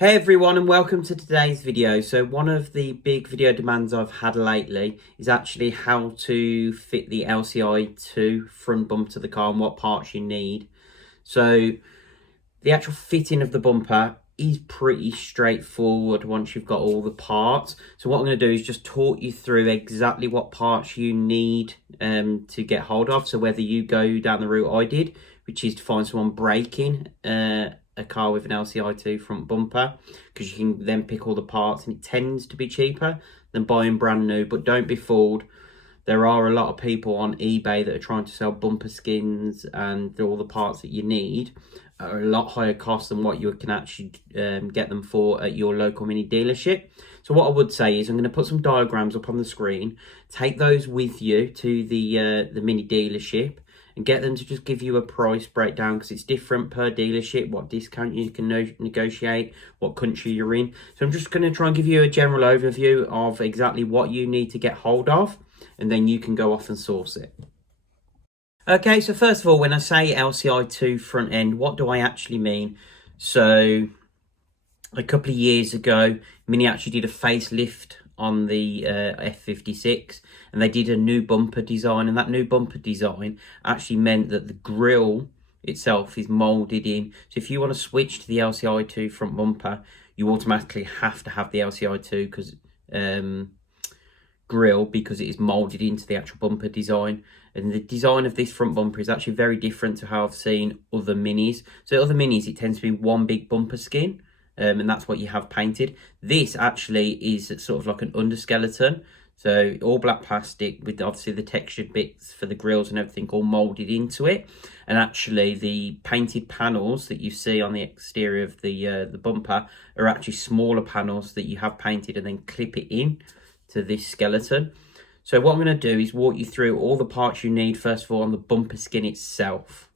Hey everyone, and welcome to today's video. So one of the big video demands I've had lately is actually how to fit the LCI 2 front bumper to the car and what parts you need. So the actual fitting of the bumper is pretty straightforward once you've got all the parts. So what I'm going to do is just talk you through exactly what parts you need to get hold of. So whether you go down the route I did, which is to find someone breaking a car with an LCI 2 front bumper, because you can then pick all the parts and it tends to be cheaper than buying brand new. But don't be fooled, there are a lot of people on eBay that are trying to sell bumper skins and all the parts that you need at a lot higher cost than what you can actually get them for at your local mini dealership. So what I would say is I'm going to put some diagrams up on the screen, take those with you to the mini dealership and get them to just give you a price breakdown, because it's different per dealership, what discount you can negotiate, what country you're in. So I'm just going to try and give you a general overview of exactly what you need to get hold of, and then you can go off and source it. Okay, so first of all, when I say LCI 2 front end, what do I actually mean? So a couple of years ago, Mini actually did a facelift on the F56, and they did a new bumper design, and that new bumper design actually meant that the grille itself is molded in. So if you want to switch to the LCI 2 front bumper, you automatically have to have the LCI 2 because grille, because it is molded into the actual bumper design. And the design of this front bumper is actually very different to how I've seen other minis. So other minis, it tends to be one big bumper skin, and that's what you have painted. This actually is sort of like an underskeleton, so all black plastic with obviously the textured bits for the grills and everything all molded into it. And actually the painted panels that you see on the exterior of the bumper are actually smaller panels that you have painted and then clip it in to this skeleton. So what I'm going to do is walk you through all the parts you need first of all on the bumper skin itself.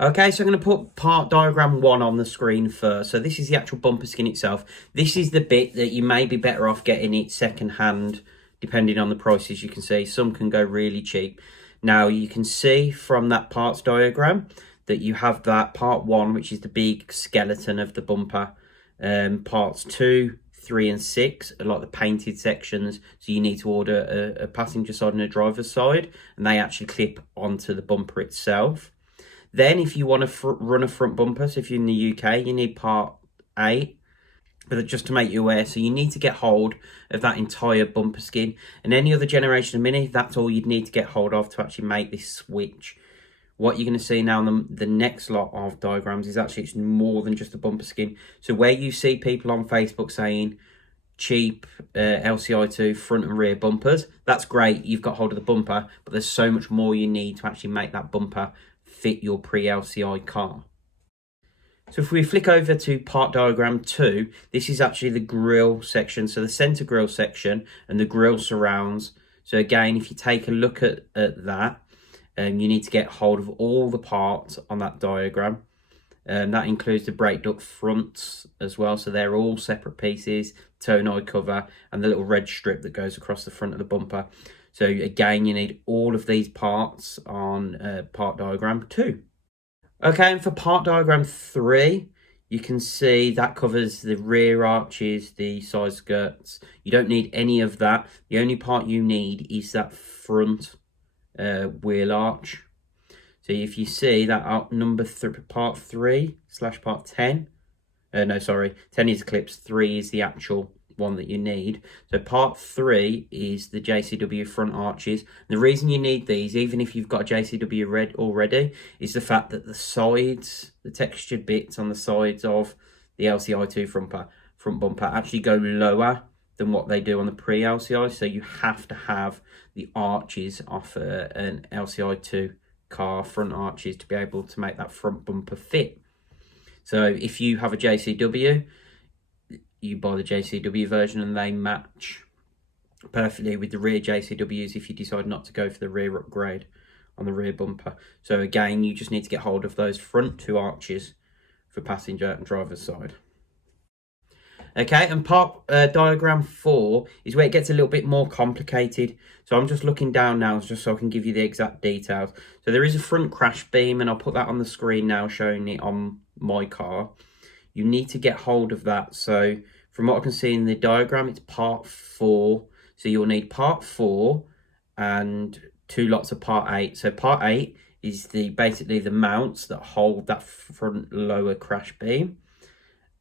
Okay, so I'm going to put part diagram 1 on the screen first. So this is the actual bumper skin itself. This is the bit that you may be better off getting it second hand, depending on the prices. You can see some can go really cheap. Now you can see from that parts diagram that you have that part 1, which is the big skeleton of the bumper. Parts 2, 3 and 6 are like the painted sections, so you need to order a passenger side and a driver's side, and they actually clip onto the bumper itself. Then if you want to run a front bumper, so if you're in the UK, you need part 8, but just to make you aware, so you need to get hold of that entire bumper skin. And any other generation of Mini, that's all you'd need to get hold of to actually make this switch. What you're going to see now in the next lot of diagrams is actually it's more than just a bumper skin. So where you see people on Facebook saying cheap LCI 2 front and rear bumpers, that's great, you've got hold of the bumper, but there's so much more you need to actually make that bumper fit your pre-LCI car. So if we flick over to part diagram 2, this is actually the grille section, so the center grille section and the grille surrounds. So again, if you take a look at that, you need to get hold of all the parts on that diagram. That includes the brake duct fronts as well, so they're all separate pieces, tonneau cover and the little red strip that goes across the front of the bumper. So again, you need all of these parts on part diagram 2. Okay, and for part diagram 3, you can see that covers the rear arches, the side skirts. You don't need any of that. The only part you need is that front wheel arch. So if you see that part 3/part 10, no, sorry, 10 is clips, 3 is the actual one that you need. So part 3 is the JCW front arches. And the reason you need these, even if you've got a JCW red already, is the fact that the sides, the textured bits on the sides of the LCI 2 front bumper actually go lower than what they do on the pre-LCI. So you have to have the arches off an LCI 2 car, front arches, to be able to make that front bumper fit. So if you have a JCW, you buy the JCW version and they match perfectly with the rear JCWs if you decide not to go for the rear upgrade on the rear bumper. So again, you just need to get hold of those front 2 arches for passenger and driver's side. Okay, and part diagram 4 is where it gets a little bit more complicated. So I'm just looking down now just so I can give you the exact details. So there is a front crash beam, and I'll put that on the screen now showing it on my car. you need to get hold of that. So from what I can see in the diagram, it's part 4. So you'll need part 4 and 2 lots of part 8. So part 8 is basically the mounts that hold that front lower crash beam,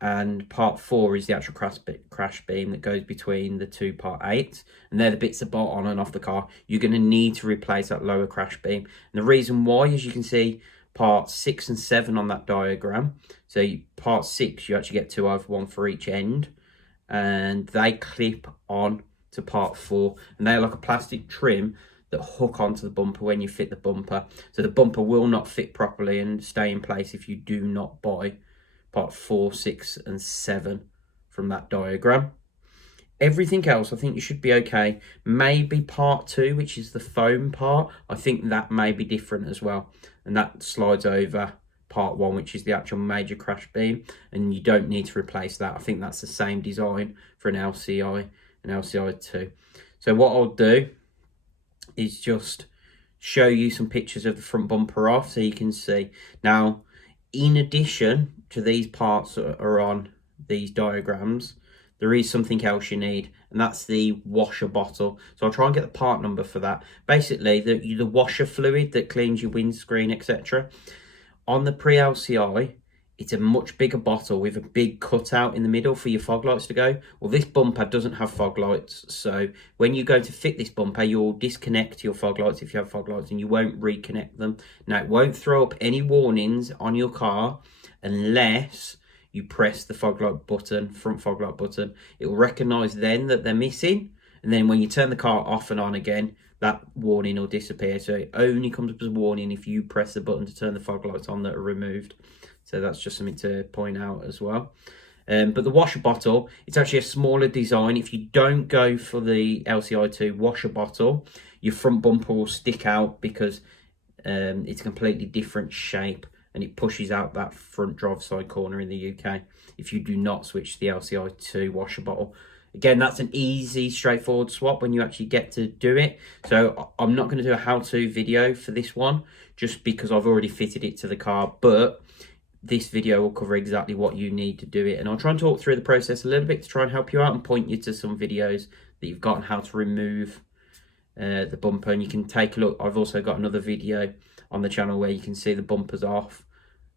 and part 4 is the actual crash beam that goes between the 2 part 8s, and they're the bits that bolt on and off the car. You're going to need to replace that lower crash beam, and the reason why, as you can see, part 6 and 7 on that diagram. So part 6, you actually get 2 over 1 for each end, and they clip on to part 4, and they're like a plastic trim that hook onto the bumper when you fit the bumper. So the bumper will not fit properly and stay in place if you do not buy part 4, 6 and 7 from that diagram. Everything else, I think you should be okay. Maybe part 2, which is the foam part, I think that may be different as well, and that slides over part 1, which is the actual major crash beam, and you don't need to replace that. I think that's the same design for an LCI and LCI 2. So what I'll do is just show you some pictures of the front bumper off so you can see. Now, in addition to these parts that are on these diagrams, there is something else you need, and that's the washer bottle. So I'll try and get the part number for that. Basically, the washer fluid that cleans your windscreen, etc. On the pre-LCI, it's a much bigger bottle with a big cutout in the middle for your fog lights to go. Well, this bumper doesn't have fog lights, so when you go to fit this bumper, you'll disconnect your fog lights if you have fog lights, and you won't reconnect them. Now, it won't throw up any warnings on your car unless you press the fog light button, front fog light button. It will recognise then that they're missing, and then when you turn the car off and on again, that warning will disappear. So it only comes up as a warning if you press the button to turn the fog lights on that are removed. So that's just something to point out as well. But the washer bottle, it's actually a smaller design. If you don't go for the LCI2 washer bottle, your front bumper will stick out because it's a completely different shape, and it pushes out that front drive side corner in the UK if you do not switch to the LCI2 washer bottle. Again, that's an easy, straightforward swap when you actually get to do it. So I'm not going to do a how-to video for this one just because I've already fitted it to the car, but this video will cover exactly what you need to do it, and I'll try and talk through the process a little bit to try and help you out and point you to some videos that you've got on how to remove the bumper. And you can take a look. I've also got another video on the channel where you can see the bumpers off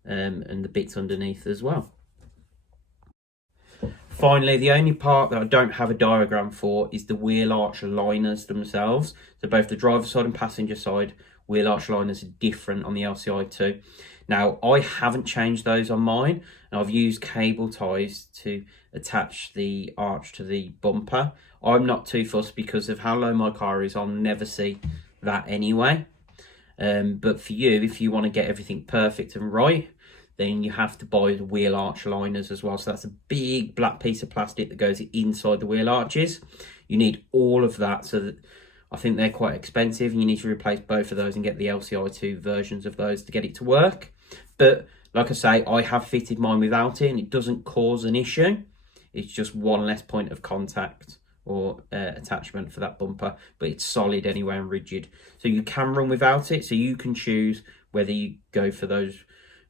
and the bits underneath as well. Finally, the only part that I don't have a diagram for is the wheel arch liners themselves. So both the driver side and passenger side wheel arch liners are different on the LCI2. Now, I haven't changed those on mine, and I've used cable ties to attach the arch to the bumper. I'm not too fussed because of how low my car is. I'll never see that anyway. But for you, if you want to get everything perfect and right, then you have to buy the wheel arch liners as well. So that's a big black piece of plastic that goes inside the wheel arches. You need all of that, so that I think they're quite expensive, and you need to replace both of those and get the LCI2 versions of those to get it to work. But like I say, I have fitted mine without it, and it doesn't cause an issue. It's just one less point of contact or attachment for that bumper, but it's solid anyway and rigid. So you can run without it, so you can choose whether you go for those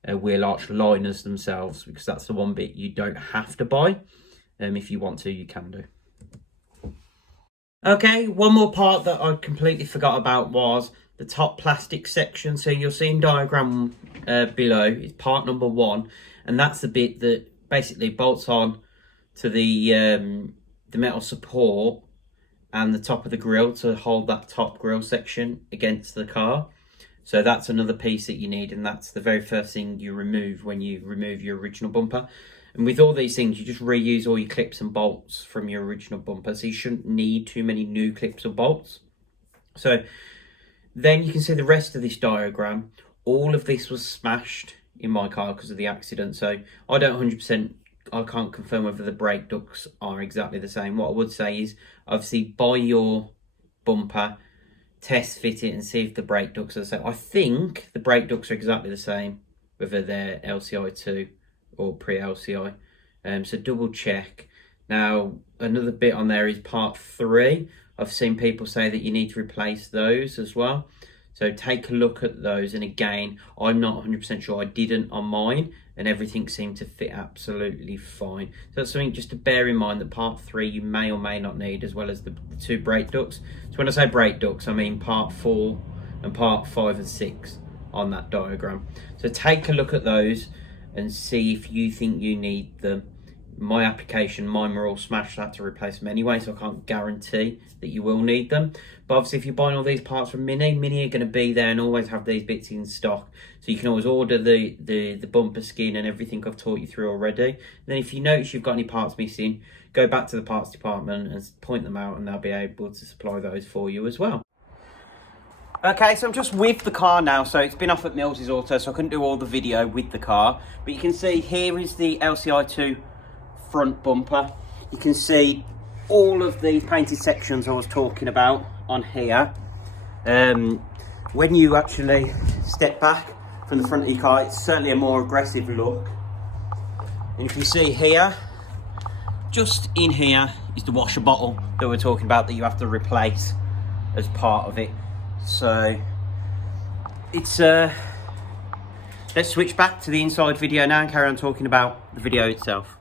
wheel arch liners themselves, because that's the one bit you don't have to buy. If you want to, you can do. Okay, one more part that I completely forgot about was the top plastic section. So you'll see in diagram below, it's part number 1, and that's the bit that basically bolts on to the metal support and the top of the grille to hold that top grille section against the car. So that's another piece that you need, and that's the very first thing you remove when you remove your original bumper. And with all these things, you just reuse all your clips and bolts from your original bumper, so you shouldn't need too many new clips or bolts. So then you can see the rest of this diagram. All of this was smashed in my car because of the accident, so I don't 100%, I can't confirm whether the brake ducts are exactly the same. What I would say is, obviously, buy your bumper, test fit it and see if the brake ducts are the same. I think the brake ducts are exactly the same, whether they're LCI2 or pre-LCI, so double check. Now, another bit on there is part 3. I've seen people say that you need to replace those as well, so take a look at those. And again, I'm not 100% sure, I didn't on mine, and everything seemed to fit absolutely fine. So that's something just to bear in mind, that part 3 you may or may not need, as well as the 2 brake ducts. So when I say brake ducts, I mean part 4 and part 5 and 6 on that diagram. So take a look at those and see if you think you need them. My application, mine were all smashed, I had to replace them anyway, so I can't guarantee that you will need them. But obviously if you're buying all these parts from Mini are going to be there and always have these bits in stock, so you can always order the bumper skin and everything I've taught you through already. And then if you notice you've got any parts missing, go back to the parts department and point them out, and they'll be able to supply those for you as well. Okay, so I'm just with the car now, so it's been off at Mills's Auto, so I couldn't do all the video with the car, but you can see here is the LCI 2 front bumper. You can see all of these painted sections I was talking about on here. When you actually step back from the front of your car, it's certainly a more aggressive look. And you can see here, just in here is the washer bottle that we're talking about, that you have to replace as part of it. So it's let's switch back to the inside video now and carry on talking about the video itself.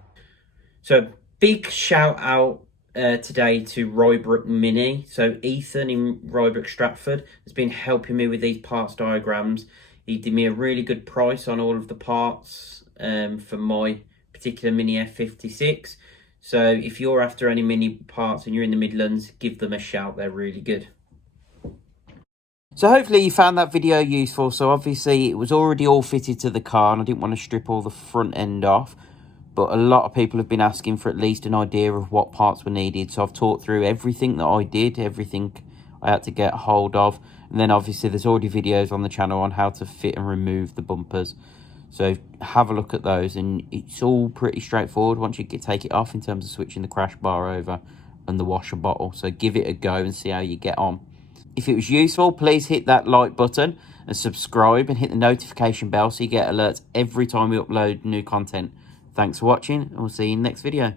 So big shout out today to Rybrook Mini. So Ethan in Rybrook Stratford has been helping me with these parts diagrams. He did me a really good price on all of the parts for my particular Mini F56. So if you're after any Mini parts and you're in the Midlands, give them a shout, they're really good. So hopefully you found that video useful. So obviously it was already all fitted to the car and I didn't want to strip all the front end off. But a lot of people have been asking for at least an idea of what parts were needed. So I've talked through everything that I did, everything I had to get hold of. And then obviously there's already videos on the channel on how to fit and remove the bumpers. So have a look at those, and it's all pretty straightforward once you take it off in terms of switching the crash bar over and the washer bottle. So give it a go and see how you get on. If it was useful, please hit that like button and subscribe and hit the notification bell so you get alerts every time we upload new content. Thanks for watching, and we'll see you in the next video.